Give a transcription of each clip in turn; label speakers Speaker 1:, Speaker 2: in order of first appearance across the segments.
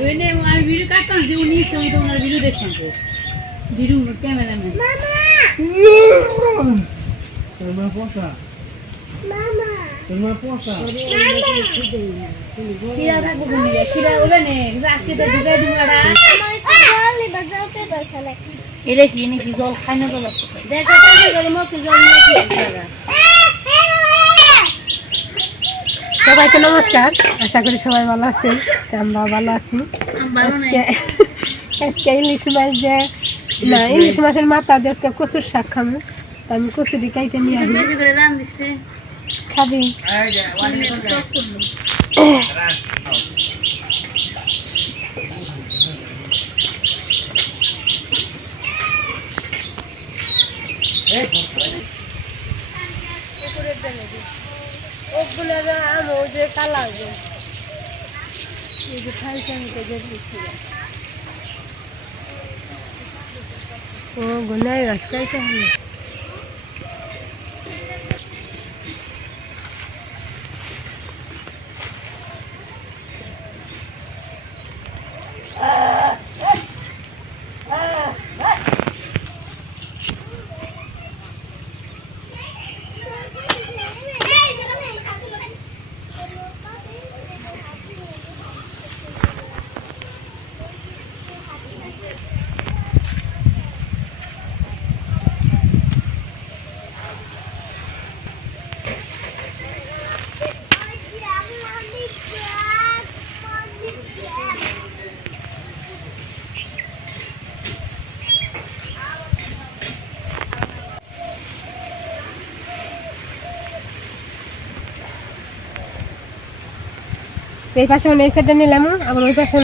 Speaker 1: ওইনে আমি ভিডিও কাটতাম যে উনি মতো ওনার ভিডিও দেখতাম তো ভিডিও ক্যামেরাম্যান
Speaker 2: তোর মা পোষা। তোর মা পোষা।
Speaker 1: খিরা থাকব ঘুমিয়ে খিরা ওলে নে আজকে তো ঢুকাই দিব এটা কি নাকি জল খাই না জল? দেখ জল মতো জল নিয়ে কি জায়গা
Speaker 3: সবাইকে নমস্কার। আশা করি সবাই ভালো আছেন। তো আমরা ভালো আছি। আজকে আজকে ইলিশ মাছ যে না ইলিশ মাছের মাথা দিয়ে আজকে কচুর শাক খাব। তো আমি কচুরি কাইটে নিয়ে আসি।
Speaker 1: বেশি করে রান
Speaker 3: খাবি আম ও যে কালা যে এই যে খাইছে আমি তো ও গুনাই রাস্তায় এই পাশে এই সাইডটা নিলাম আবার ওই পাশে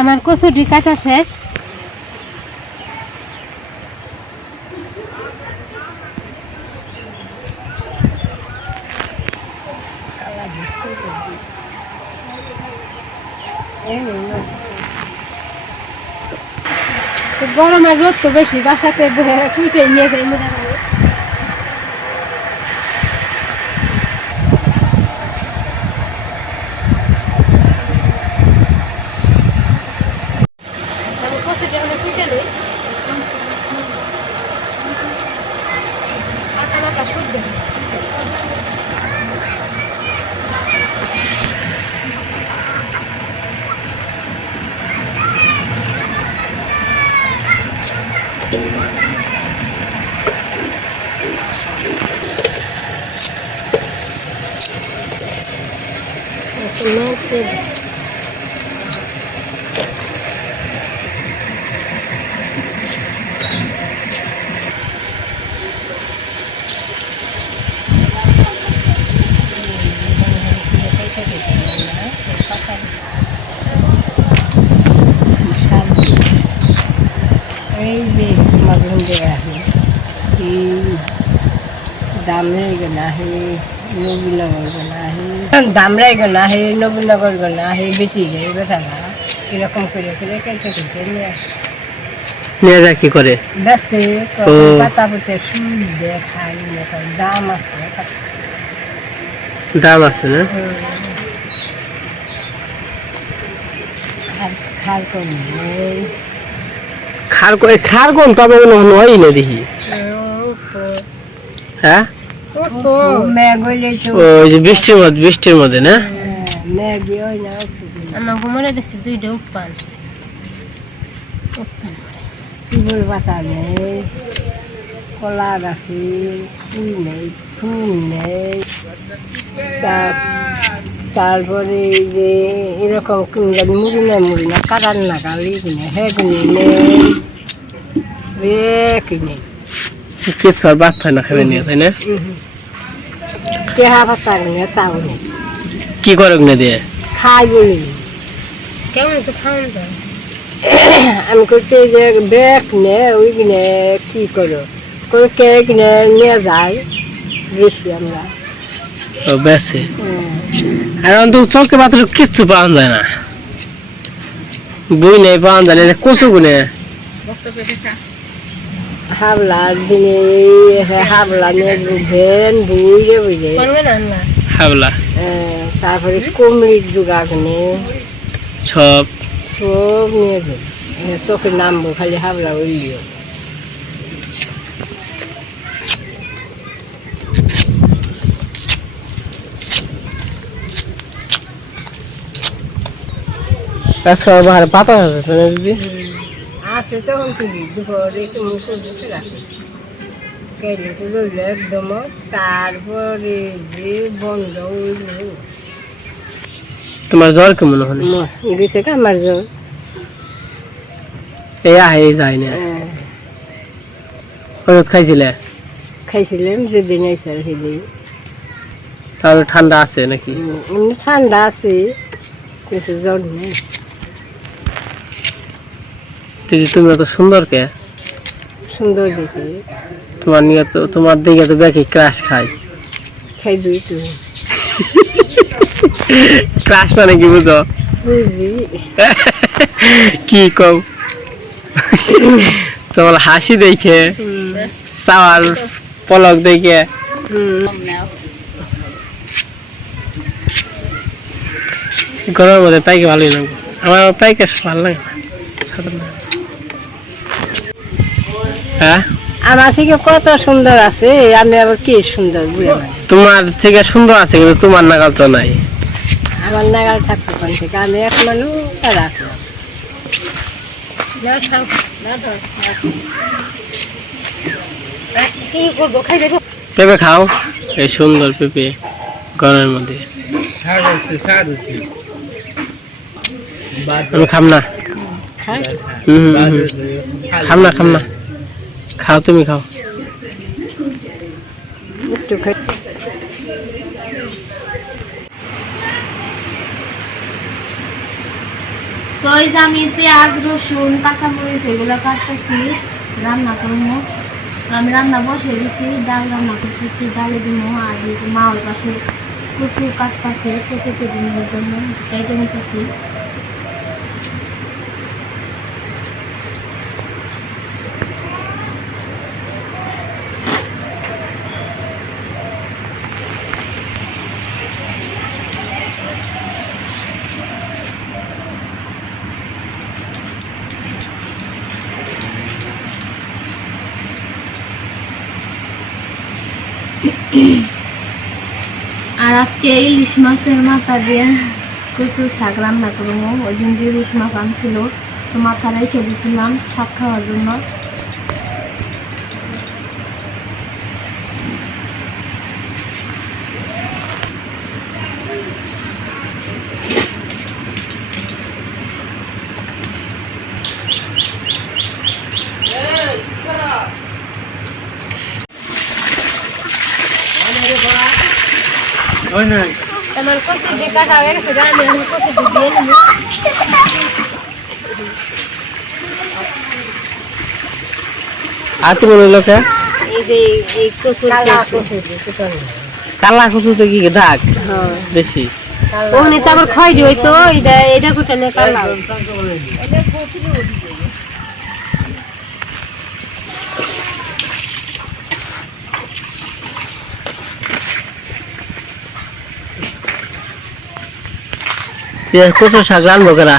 Speaker 3: আমার কচুরি কাটা শেষ। তো গরমের রোদ তো বেশি, বাসাতে কুইটে নিয়ে যাই মোটামুটি আমি কচুরি এখন কুইটে নেই আটা মাটা শুদ্ধ
Speaker 4: এই যে মাগুন দেওয়া আছে এই দামরে গেলা হে নবীনগর দামরাই গেলা হে নবীনগর হে বেটি বেটা এরকম করে করে কেটে কেটে নিয়ে।
Speaker 5: কি করে?
Speaker 4: বেশি পাতা পুঁতে সুদ দিয়ে খাই দাম আছে
Speaker 5: দাম আছে না? খার খার কোন তবে কোনো হয় না দেখি। হ্যাঁ? ওই যে বৃষ্টির মধ্যে বৃষ্টির মধ্যে না?
Speaker 4: হয়
Speaker 6: আমার ঘুমরে দেখছি দুইটা উপান
Speaker 4: ফুল পাতা নেই কলা গাছে ফুল নেই ফুল নেই। তারপরে এই যে এরকম মুড়ি না মুড়ি না কাটার না কালি কিনে হে কিনে নেই রে কিনে
Speaker 5: কিছু আর বাদ না খাবে নিয়ে তাই না?
Speaker 4: তাও নেই।
Speaker 5: কি করে ওগুলো দিয়ে?
Speaker 4: খাই বলি
Speaker 6: কেমন একটু খাওয়ান তো?
Speaker 4: আমি করছি যে ব্যাগ নে ওই কিনে কি করো। করে কে কিনে নিয়ে যায় বেশি আমরা।
Speaker 5: ও বেশি।
Speaker 4: হুম।
Speaker 5: আর অন্তত চৌকে পাত্র কিচ্ছু পাওয়া যায় না। বই নেই পাওয়া যায় না কচু গুনে
Speaker 4: হাবলার দিনে হাবলা নিয়ে ভেন বুঝে বুঝে
Speaker 5: হাবলা।
Speaker 4: তারপরে কুমড়ির জোগা কিনে
Speaker 5: সব।
Speaker 4: সব নিয়ে যাবে চোখে নামবো খালি হাবলা উড়লিও
Speaker 5: খাওয়া পাতা আছে দিদি
Speaker 4: আছে তখন তুলি দুপুরে একটু মুখে বসে রাখি। কেটে তো রইল একদম। তারপরে যে বন্ধ
Speaker 5: তোমার জ্বর কেমন হলে?
Speaker 4: গেছে আমার জ্বর।
Speaker 5: এই আহে যায় না।
Speaker 4: হ্যাঁ,
Speaker 5: ওষুধ খাইছিলে?
Speaker 4: খাইছিলাম যেদিন আইসার সেদিন।
Speaker 5: তাহলে ঠান্ডা আছে নাকি?
Speaker 4: ঠান্ডা আছে কিন্তু জ্বর নেই।
Speaker 5: দিদি তুমি এত সুন্দর কে?
Speaker 4: সুন্দর দেখি।
Speaker 5: তোমার নিয়ে তো তোমার দিকে তো দেখি ক্রাশ খাই
Speaker 4: খাই দুই তো
Speaker 5: ক্রাশ মানে কি বুঝো? কি কম তোমার হাসি দেখে চাওয়ার পলক দেখে। গরমের মধ্যে পাইকে ভালোই লাগবে আমার পাইকে ভালো লাগে না। হ্যাঁ?
Speaker 4: আমার থেকে কত সুন্দর আছে আমি আবার কি সুন্দর বুঝে
Speaker 5: তোমার থেকে সুন্দর আছে কিন্তু তোমার নাগাল তো নাই।
Speaker 4: আমার নাগাল থাকতে কোন থেকে? আমি এক মানুষ
Speaker 5: পেঁপে খাও এই সুন্দর পেঁপে গরমের মধ্যে। আমি খাম না। খাম না খাম না। খাও, তুমি খাও।
Speaker 4: একটু খাই
Speaker 6: আমি পেঁয়াজ, রসুন, কাঁচামরিচ এগুলো কাটতেছি, রান্না করব। আমি রান্না বসে দিছি, ডাল রান্না করতেছি, ডালে দিব আর এই যে মা ওই পাশে কচু কাটতেছে, কচু কেটে জন্য কেটে নিতেছি। আজকে ইলিশ মাছের মাথা দিয়ে কচু শাক রান্না করব। ওই দিন যে ইলিশ মাছ আনছিল, তো মাথা রেখে দিয়েছিলাম শাক খাওয়ার জন্য আমার কচু দিয়ে কাটা হয়ে গেছে আমি এখন কচু দিয়ে নেব
Speaker 5: আর মনে হলো কে
Speaker 4: কালা
Speaker 6: কচু।
Speaker 5: তো। কি দাগ
Speaker 4: হ্যাঁ।
Speaker 5: বেশি।
Speaker 3: ওখানে তো আবার দি হইতো এটা এটা কোটা কালা।
Speaker 5: কচু শাক রানবো কেনা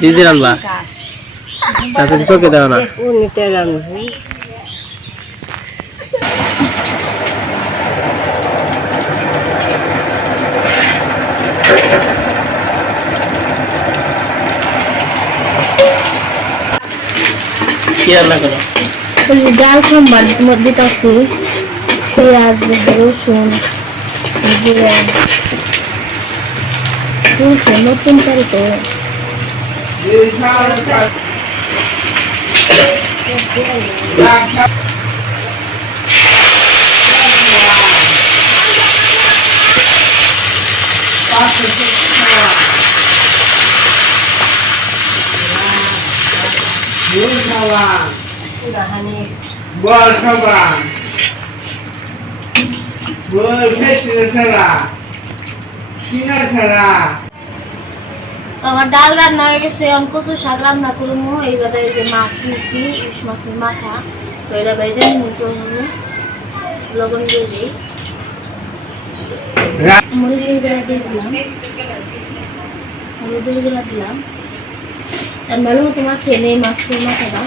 Speaker 5: দিদি রানবা তা তুমি চোখে দেও না। কি? রান্না। করো?
Speaker 6: ডাল সোমবার মধ্যে দিতেছি পেঁয়াজ রসুন। নতুন করে তো
Speaker 7: বল সবাই
Speaker 6: আমার ডাল রান্না হয়ে গেছে আমি কচু শাক রান্না করব এই কথা যে মাছ নিয়েছি, ইলিশ মাছের মাথা। তো এটা ভেজে লবণ দিয়ে দিই। মরিচের গুঁড়া দিয়ে দিলাম। হলুদের গুঁড়া দিলাম। আর ভালো নেই মাছের মাথাটা।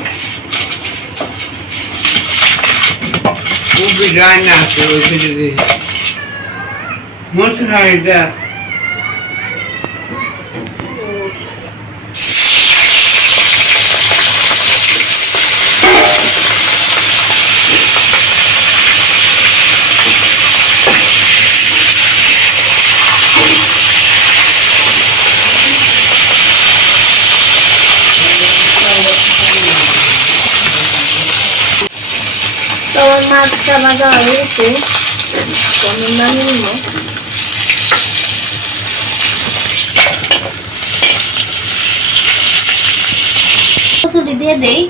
Speaker 7: খুবই রান্না আছে ওই ফেসে মশলা এটা
Speaker 6: তো আমার মাছটা ভাজা হয়ে গেছে আমি নামিয়ে নিব। দিয়ে দেই।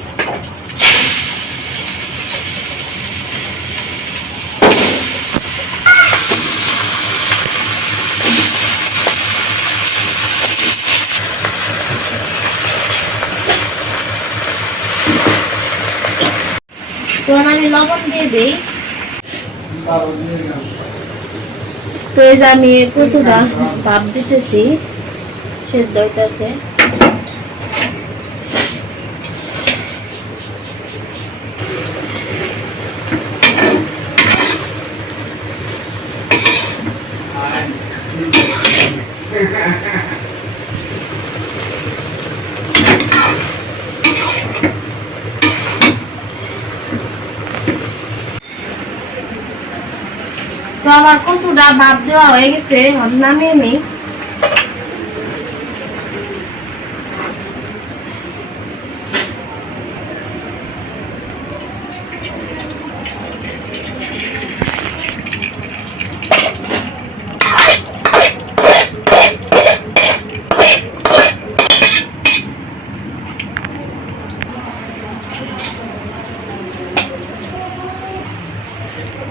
Speaker 6: তখন আমি লবণ দিয়ে দিই। তো এই যে আমি কচুটা ভাপ দিতেছি সেদ্ধ হইতেছে। তো আমার কচুটা বাদ দেওয়া হয়ে গেছে নামিয়ে নিই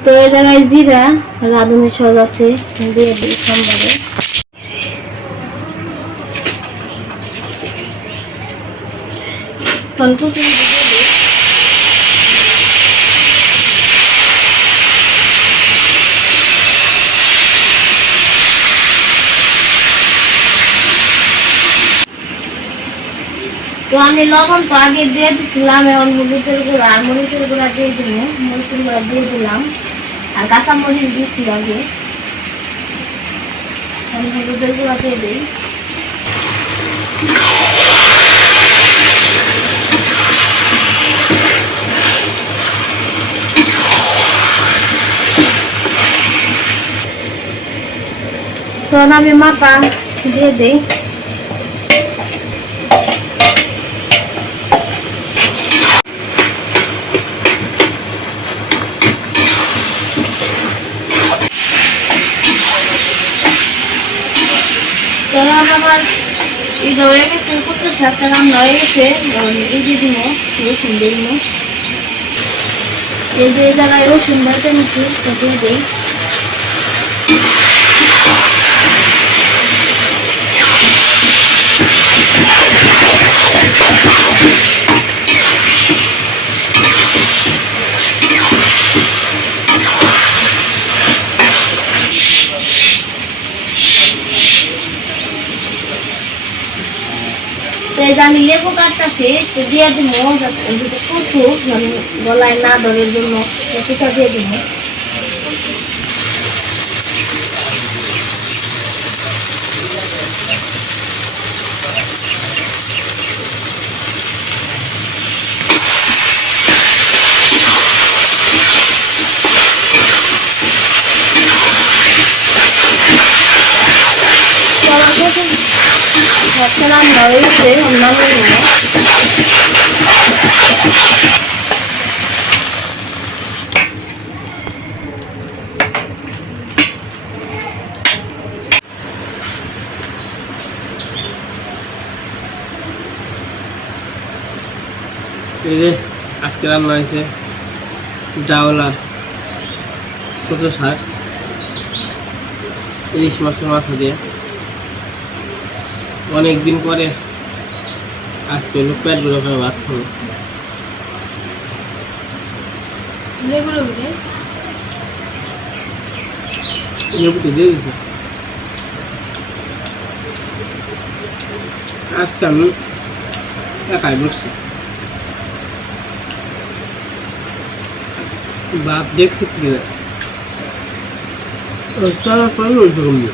Speaker 6: তো এই জায়গায় জিরা রাঁধুনি সজ আছে, দিয়ে দিই সম্বারে। তো আমি লবণ তো আগে দিয়ে দিচ্ছিলাম এখন হলুদের গুঁড়া, মরিচের গুঁড়া দিয়ে দিল মরিচের গুঁড়া দিয়ে দিলাম। আর কাঁচা মরিচ দিচ্ছি আগে আমি হলুদের গুঁড়া দিয়ে দিই। তখন আমি মাপা দিয়ে দিই তখন আমার এটা হয়ে গেছে কুত্তর শাকটা রান্না হয়ে গেছে দিয়ে দিব রসুন দিব এই যে জায়গায় রসুন বাড়তে নিচ্ছি তো দিয়ে দিই আমি লেবু কাটতেছি একটু দিয়ে দিব যাতে কুচু মানে গলায় না ধরার জন্য লেবুটা দিয়ে দিব তো আমার প্রথম
Speaker 5: আজকে রান্না হয়েছে ডাউল আর কচু শাক। ইলিশ মাছের মাথা দিয়ে। অনেক দিন পরে আজকে হলো পেটগুলো করে ভাত খাব
Speaker 6: লেবু লেবু দিয়ে?
Speaker 5: লেবু তো দিয়ে দিছে। আজকে আমি একাই বসছি। বাপ দেখছি কি চলার পরে উল্টো কমবে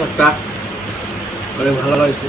Speaker 5: শাকটা অনেক ভালো লাগছে।